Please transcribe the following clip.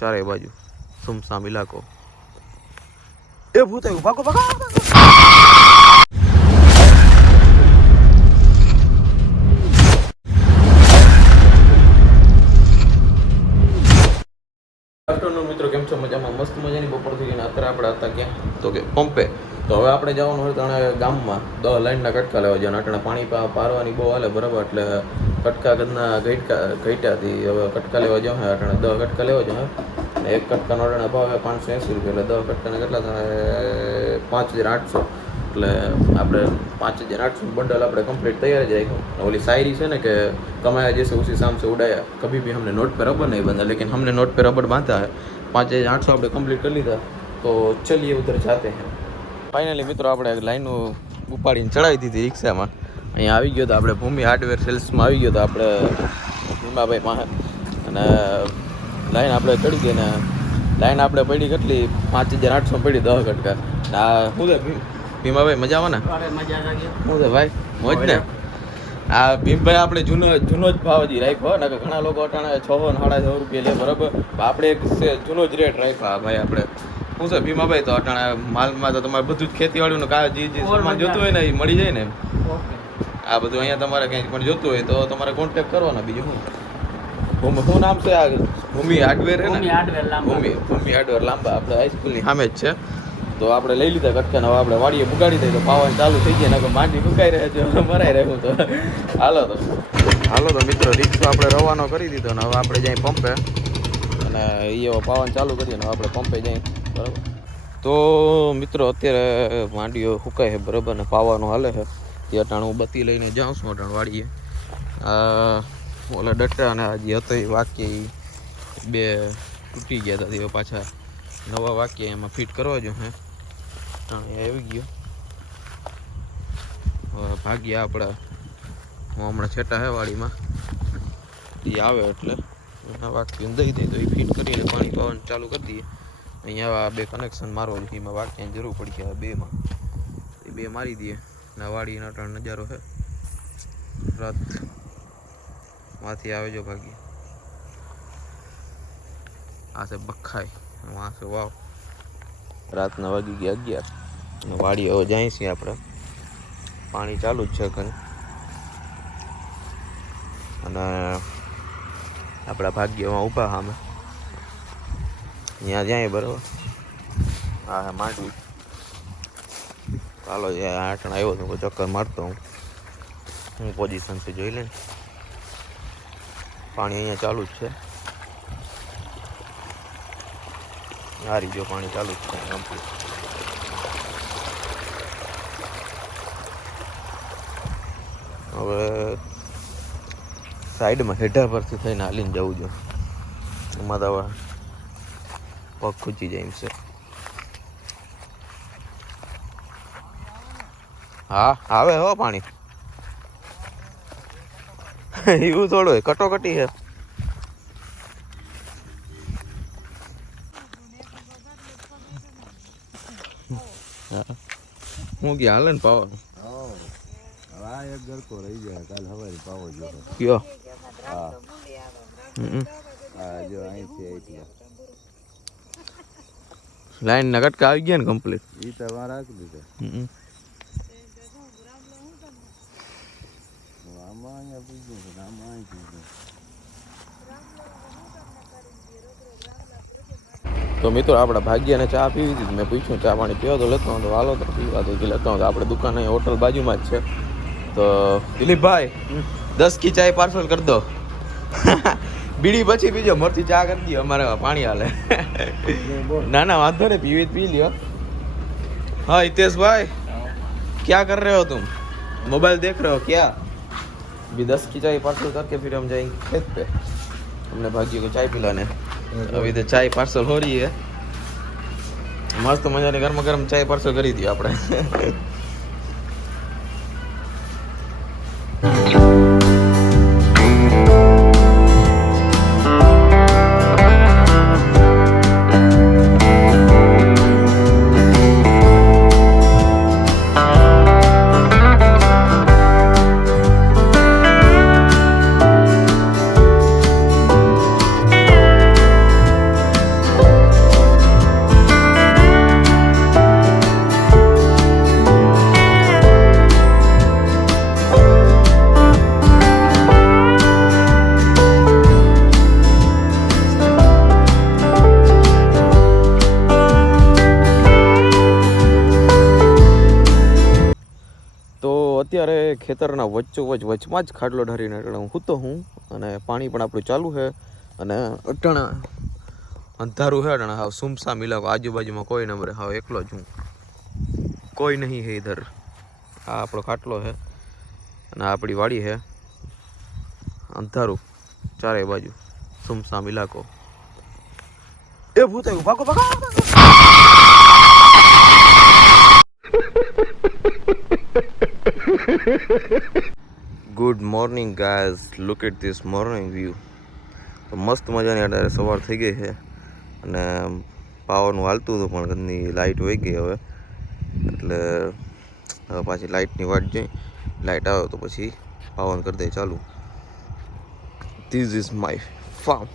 ચારે બાજુ સુમસામ ઇલાકો. એ ભૂત આવ્યું, ભાગો ભાગો. આફ્ટરનૂન મિત્રો, કેમ છો? મજામાં? મસ્ત મજાની બપોર થઈ ગઈ. અત્યારે આપણે હતા ક્યાં તો કે પંપે. તો હવે આપણે જવાનું હોય તો ગામમાં 10 લાઈનના કટકા લેવા જવાના. અટાણે પાણી પારવાની બહુ હાલે બરાબર, એટલે કટકા કદના ઘટ્યાથી હવે કટકા લેવા જાવ. અટાણે 10 કટકા લેવા જાવ. અને એક કટકાનો અટાણે ભાવ 580 રૂપિયા, એટલે 10 કટકાને કેટલા થાય? 5800. એટલે આપણે 5800 બંડલ આપણે કમ્પ્લીટ તૈયાર જ રાખ્યું. ઓલી શાયરી છે ને કે કમાયા जैसे उसी शाम से उड़ाया, कभी भी हमने नोट पे रबर नहीं बांधा, लेकिन हमने नोट पे रबर बांधा है. 5800 આપણે કમ્પ્લીટ કરી લીધા. તો ચલીએ ઉધર જાતે हैं. ફાઇનલી મિત્રો આપણે લાઈનો ઉપાડીને ચડાવી દીધી રિક્ષામાં. અહીંયા આવી ગયો તો આપણે ભૂમિ હાર્ડવેર સેલ્સમાં આવી ગયો તો આપણે ભીમાભાઈ પાસે. અને લાઈન આપણે ચડી ગઈ ને લાઈન આપણે પડી કેટલી? 5800 પડી 10 કટકા. આ શું છે ભીમાભાઈ, મજામાં ને? શું છે ભાઈ, મોજ ને? આ ભીમભાઈ આપણે જૂનો જ ભાવ જ રાખ્યો ને, કે ઘણા લોકો અટાણે 600-650 રૂપિયા લે બરાબર. આપણે એક જૂનો જ રેટ રાખ્યો ભાઈ. આપણે શું છે ભીમાભાઈ, તો અટાણે માલમાં તો તમારે બધું જ ખેતીવાડીનું જે સામાન જોતું હોય ને એ મળી જાય ને. આ બધું અહીંયા તમારે કંઈક પણ જોતું હોય તો તમારે કોન્ટેક્ટ કરવાનો. બીજું શું નામ છે? આ ભૂમિ હાર્ડવેર છે ને? ભૂમિ હાર્ડવેર લાંબા આપણે હાઈસ્કૂલની સામે જ છે. તો આપણે લઈ લીધા કટકા. હવે આપણે વાડીએ પુગાડી દઈએ તો પાવાનું ચાલુ થઈ જાય. નકર માંડી ફૂંકાઈ રહે છે, મરાઈ રહ્યું. તો હાલો તો મિત્રો, રિક્ષો આપણે રવાનો કરી દીધો ને હવે આપણે જઈએ પંપે. અને એ પાવાનું ચાલુ કરીએ ને આપણે પંપે જઈએ બરાબર. તો મિત્રો અત્યારે માંડીઓ ફૂંકાય છે બરાબર ને પાવાનું હાલે છે. તે અટાણે હું બત્તી લઈને જાઉં છું અટાણે વાડીએ. ઓલા ડટ્ટા અને હજી હતો એ વાક્ય બે તૂટી ગયા હતા. તે પાછા નવા વાક્ય એમાં ફિટ કરવા જો. હે આવી ગયો. ભાગ્યા આપણા હું હમણાં છેટા હે વાડીમાં એ આવે એટલે એના વાક્ય દઈ દઈએ તો એ ફિટ કરીને પાણી પાવાનું ચાલુ કરી દઈએ. અહીંયા આ બે કનેક્શન મારવા છે, એમાં વાક્યની જરૂર પડી છે. બેમાં એ બે મારી દઈએ. ના વાડીનો ત્રણ નજારો છે. રાત માંથી આવે જો ભાગ્ય. આ છે બખાઈ, આ છે વાવ. રાતના વાગી ગયા 11 અને વાડી હવે જાય છીએ આપણે. પાણી ચાલુ જ છે કંઈ. અને આપણા ભાગ્યમાં ઊભા સામે ત્યાં જાય બરાબર. હા હા માંડવી. ચાલો આટણ આવ્યો તો ચક્કર મારતો હું પોઝિશન છે જોઈ લે. પાણી અહીંયા ચાલુ જ છે. હારી જો પાણી ચાલુ જ છે કમ્પ્લીટ. હવે સાઈડમાં હેઠા પરથી થઈને હાલીને જવું જોઈએ. એમાં તો પગ ખૂંચી જાય એમ છે. હા આવે હો પાણી. એવું થોડું કટોકટી છે. હું ગયા હાલે ને પાવાનું. આ એક ગરકો રહી જાય કાલ હવારે પાવો જોતો કયો. હા હા જો અહીંથી લાઈન ના કટકા આવી ગયા ને કમ્પ્લીટ. એ તો વાર રાખી દીધા. આમાં અહીંયા પૂછ્યું છે, આમાં અહીં પૂછ્યું. તો મિત્રો આપણા ભાગ્યને ચા પીવી હતી. મેં પૂછ્યું ચા પાણી પીવો તો લેતો તો હાલો તો પીવા તો લેતો. આપણે દુકાન અહીં હોટલ બાજુમાં જ છે. તો દિલીપભાઈ 10 કી ચાય પાર્સલ કરી દો. બીડી પછી પીજો, મરથી ચા કરી દો. અમારે પાણી હાલે. ના ના વાંધો નહીં, પીવી પી લ્યો. हाँ हितेश भाई, क्या कर रहे हो तुम? मोबाइल देख रहे हो क्या? अभी 10 की चाय पार्सल करके फिर हम जाएंगे खेत पे. हमने भाग्य को चाय पिलाने. अभी तो चाय पार्सल हो रही है. मस्त मजाની ગરમ ગરમ ચાય પાર્સલ કરી દીધી આપણે. ખેતરના વચમાં જ ખાટલો ઢારીને અટાણે હું તો હું અને પાણી પણ આપણું ચાલુ છે અને અટાણા અંધારું છે અટાણા હાવ સુમસામ ઇલાકો આજુબાજુમાં કોઈ નંબરે હાવ એકલો જ હું કોઈ નહીં હે ઇધર આ આપણો ખાટલો છે અને આ આપણી વાડી છે અંધારું ચારે બાજુ સુમસામ ઇલાકો એ ભૂત આવ્યું ભાગો ભાગો good morning guys look at this morning view તો મસ્ત મજાની અત્યારે સવાર થઈ ગઈ છે અને પાવરનું હાલતું હતું પણ ઘરની લાઇટ વહી ગઈ હવે એટલે હવે પાછી લાઇટની વાટ જોઈ લાઇટ આવે તો પછી પાવન કરી દે ચાલુ ધીસ ઇઝ માય ફાર્મ